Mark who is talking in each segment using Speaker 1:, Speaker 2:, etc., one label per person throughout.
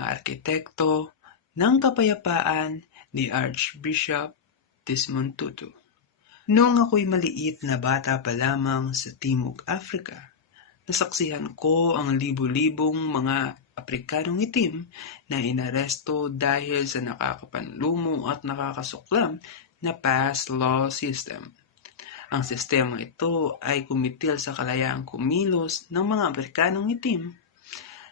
Speaker 1: mga arkitekto ng kapayapaan ni Archbishop Desmond Tutu. Noong ako'y maliit na bata pa lamang sa Timog Africa, nasaksihan ko ang libu-libong mga Aprikanong itim na inaresto dahil sa nakakapanlumo at nakakasuklam na pass law system. Ang sistema ito ay kumitil sa kalayaang kumilos ng mga Aprikanong itim.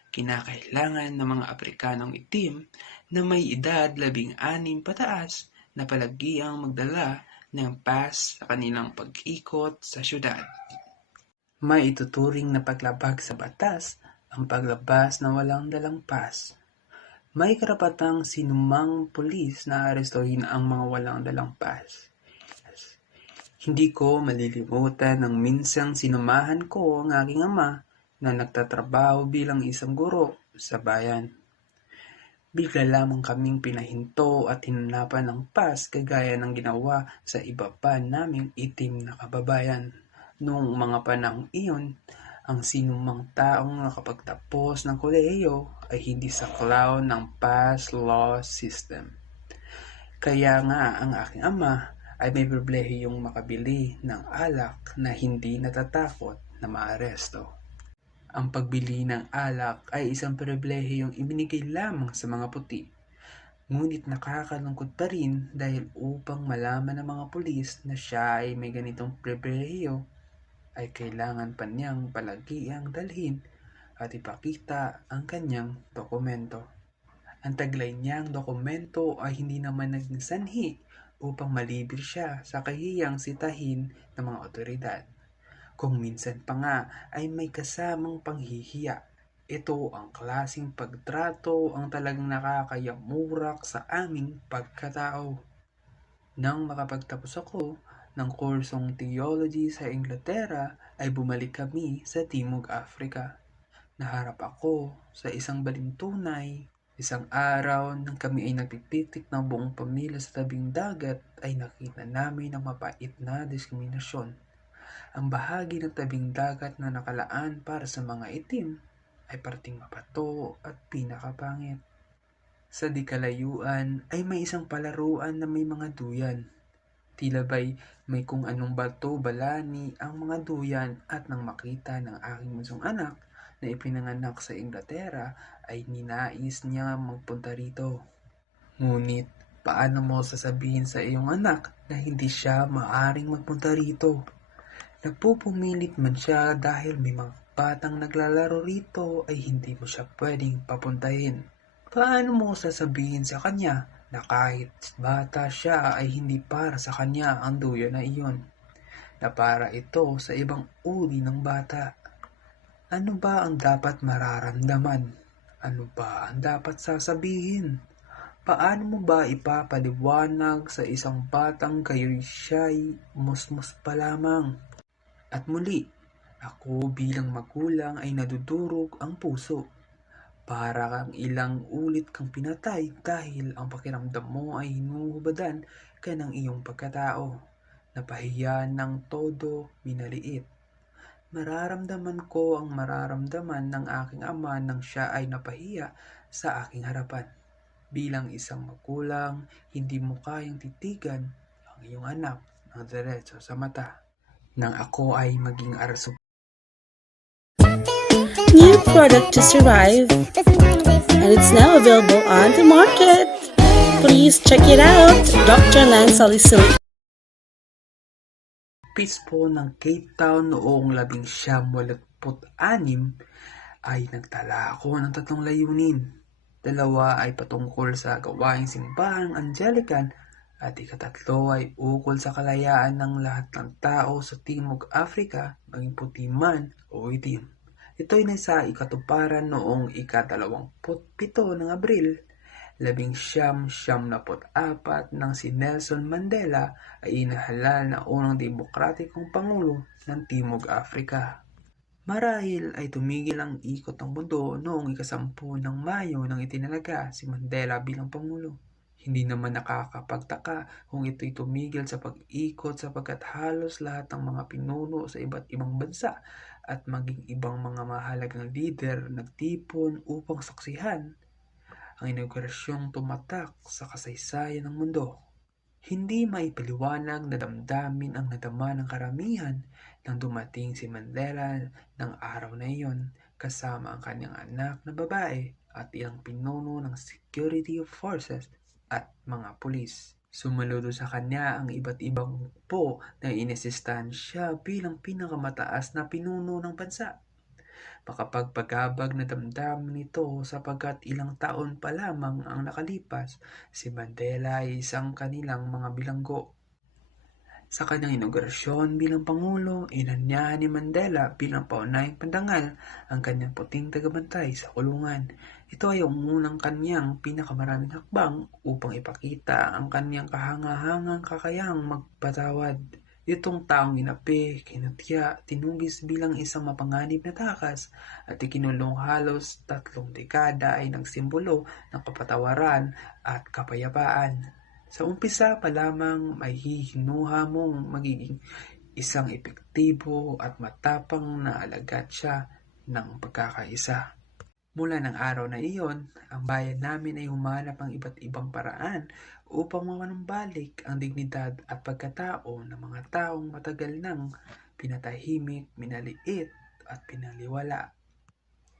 Speaker 1: Kinakailangan ng mga Aprikanong itim na may edad labing anim pataas na palagiang magdala ng pass sa kanilang pag-ikot sa syudad. May ituturing na paglabag sa batas ang paglabas na walang dalang pass. May karapatang sinumang pulis na arestuhin ang mga walang dalang pass. Hindi ko malilimutan ng minsang sinamahan ko ang aking ama na nagtatrabaho bilang isang guro sa bayan. Bigla lamang kaming pinahinto at hinanapan ng pass kagaya ng ginawa sa iba pa naming itim na kababayan. Noong mga panahong iyon, ang sinumang taong nakapagtapos ng kolehiyo ay hindi saklaw ng pass law system. Kaya nga ang aking ama ay may pribilehiyong makabili ng alak na hindi natatakot na maaresto. Ang pagbili ng alak ay isang pribilehiyong ibinigay lamang sa mga puti. Ngunit nakakalungkot pa rin dahil upang malaman ng mga pulis na siya ay may ganitong pribilehiyo, ay kailangan pa niyang palagiang dalhin at ipakita ang kanyang dokumento. Ang taglay niyang dokumento ay hindi naman naging sanhi upang malibir siya sa kahiyang sitahin ng mga otoridad. Kung minsan pa nga ay may kasamang panghihiya. Ito ang klasing pagtrato ang talagang nakakayamurak sa aming pagkatao. Nang makapagtapos ako ng kursong theology sa Inglaterra ay bumalik kami sa Timog Africa. Naharap ako sa isang balintunay. Isang araw nang kami ay nagpipitik ng buong pamilya sa tabing dagat ay nakita namin ang mapait na diskriminasyon. Ang bahagi ng tabing dagat na nakalaan para sa mga itim ay parting mapato at pinakapangit. Sa di kalayuan ay may isang palaruan na may mga duyan. Tila ba'y may kung anong bato balani ang mga duyan at nang makita ng aking bunsong anak na ipinanganak sa Inglaterra ay ninais niya magpunta rito. Ngunit paano mo sasabihin sa iyong anak na hindi siya maaring magpunta rito? Nagpupumilit man siya dahil may mga batang naglalaro rito ay hindi mo siya pwedeng papuntahin. Paano mo sasabihin sa kanya na kahit bata siya ay hindi para sa kanya ang duya na iyon, na para ito sa ibang uri ng bata. Ano ba ang dapat mararamdaman? Ano ba ang dapat sasabihin? Paano mo ba ipapaliwanag sa isang batang kayo'y siya'y musmus pa lamang? At muli, ako bilang magulang ay nadudurog ang puso. Para kang ilang ulit kang pinatay dahil ang pakiramdam mo ay hinuhubadan ka ng iyong pagkatao. Napahiya ng todo minaliit. Mararamdaman ko ang mararamdaman ng aking ama nang siya ay napahiya sa aking harapan. Bilang isang magulang, hindi mo kayang titigan ang iyong anak ng diretso sa mata. Nang ako ay maging arso
Speaker 2: New product to survive, and it's now available on the market. Please check it out. Dr. Lance Salicylic.
Speaker 1: Peace po ng Cape Town noong labing siyam walutput anim ay nagtala ako ng tatlong layunin. Dalawa ay patungkol sa gawaing simbahang Angelican at ikatatlo ay ukol sa kalayaan ng lahat ng tao sa Timog Africa, maging puti man o itim. Ito ay nasa ikatuparan noong ikadalawamput-pito ng Abril, labing siyam siyam na apat nang si Nelson Mandela ay inahalal na unang demokratikong pangulo ng Timog Africa. Marahil ay tumigil ang ikot ng mundo noong ikasampu ng Mayo nang itinalaga si Mandela bilang pangulo. Hindi naman nakakapagtaka kung ito'y tumigil sa pag-ikot sapagkat halos lahat ng mga pinuno sa iba't ibang bansa at maging ibang mga mahalagang lider nagtipon upang saksihan ang inaugurasyong tumatak sa kasaysayan ng mundo. Hindi maipaliwanag na damdamin ang nadama ng karamihan nang dumating si Mandela ng araw na iyon kasama ang kanyang anak na babae at ilang pinuno ng security forces at mga pulis. Sumaludo sa kanya ang iba't ibang po na inesistahan siya bilang pinakamataas na pinuno ng bansa. Makapagpagabag na damdamin nito sapagkat ilang taon pa lamang ang nakalipas, si Mandela ay isang kanilang mga bilanggo. Sa kanyang inaugurasyon bilang Pangulo, inanyahan ni Mandela bilang paunahing pandangal ang kanyang puting tagabantay sa kulungan. Ito ay ang unang kanyang pinakamaraming hakbang upang ipakita ang kanyang kahangahangang kakayahang magpatawad. Itong taong inapi, kinutya, tinugis bilang isang mapanganib na takas at ikinulong halos tatlong dekada ay nagsimbolo ng kapatawaran at kapayapaan. Sa umpisa pa lamang may hihinuha mong magiging isang epektibo at matapang na alagad siya ng pagkakaisa. Mula ng araw na iyon, ang bayan namin ay humanap ng iba't ibang paraan upang mawanumbalik ang dignidad at pagkatao ng mga taong matagal nang pinatahimik, minaliit at pinaliwala.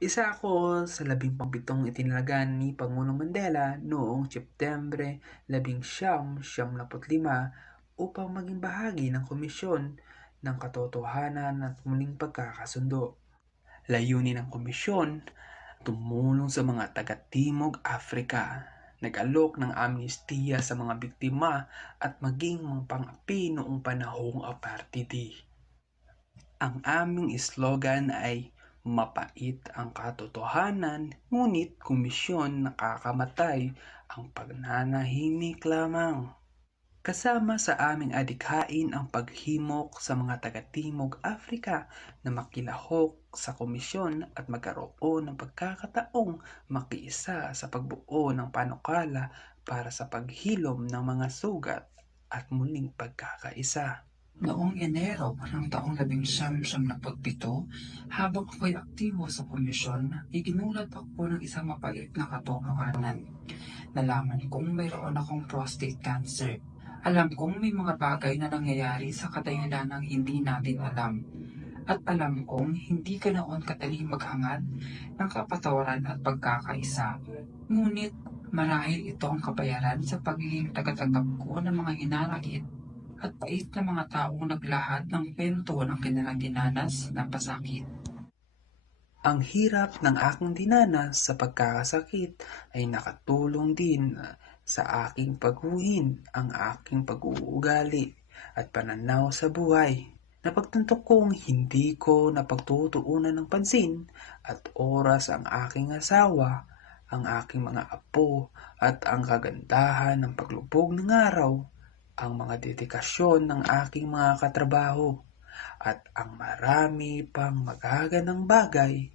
Speaker 1: Isa ako sa labing pampitong itinalagan ni Pangulong Mandela noong Setyembre labing upang maging bahagi ng komisyon ng katotohanan at muling pagkakasundo. Layunin ng komisyon, tumulong sa mga taga-Timog Afrika, nag-alok ng amnestiya sa mga biktima at maging mga pang-api noong panahong apartheid. Ang aming slogan ay Mapait ang katotohanan, ngunit komisyon nakakamatay ang pagnanahimik lamang. Kasama sa aming adikhain ang paghimok sa mga taga-Timog Afrika na makilahok sa komisyon at magkaroon ng pagkakataong makiisa sa pagbuo ng panukala para sa paghilom ng mga sugat at muling pagkakaisa.
Speaker 3: Noong Enero ng taong labing siyam siyam na pagpito, habang ako'y aktibo sa komisyon, iginulat ako ng isang mapait na katotohanan. Nalaman kong mayroon akong prostate cancer. Alam kong may mga bagay na nangyayari sa kadahilan ng hindi natin alam. At alam kong hindi ka noon kataling maghangad ng kapatawaran at pagkakaisa. Ngunit marahil ito ang kabayaran sa pagiging tagatanggap ko ng mga hinanakit at pait na mga taong naglahad ng kwento ng kanilang dinanas na pasakit.
Speaker 1: Ang hirap ng aking dinanas sa pagkakasakit ay nakatulong din sa aking paghuhin ang aking pag-uugali at pananaw sa buhay. Napagtanto kong hindi ko napagtutuunan ng pansin at oras ang aking asawa, ang aking mga apo at ang kagandahan ng paglubog ng araw ang mga dedikasyon ng aking mga katrabaho at ang marami pang magagandang bagay.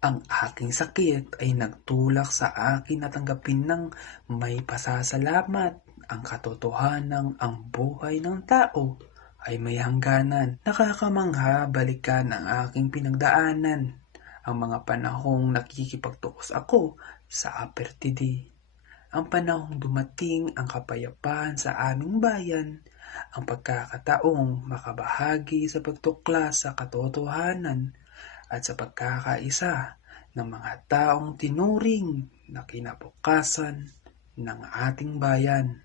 Speaker 1: Ang aking sakit ay nagtulak sa akin na tanggapin ng may pasasalamat ang katotohanang ang buhay ng tao ay may hangganan. Nakakamangha balikan ang aking pinagdaanan, ang mga panahong nakikipagtukos ako sa apertidi ang panahong dumating ang kapayapaan sa aming bayan, ang pagkakataong makabahagi sa pagtuklas sa katotohanan at sa pagkakaisa ng mga taong tinuring na kinabukasan ng ating bayan.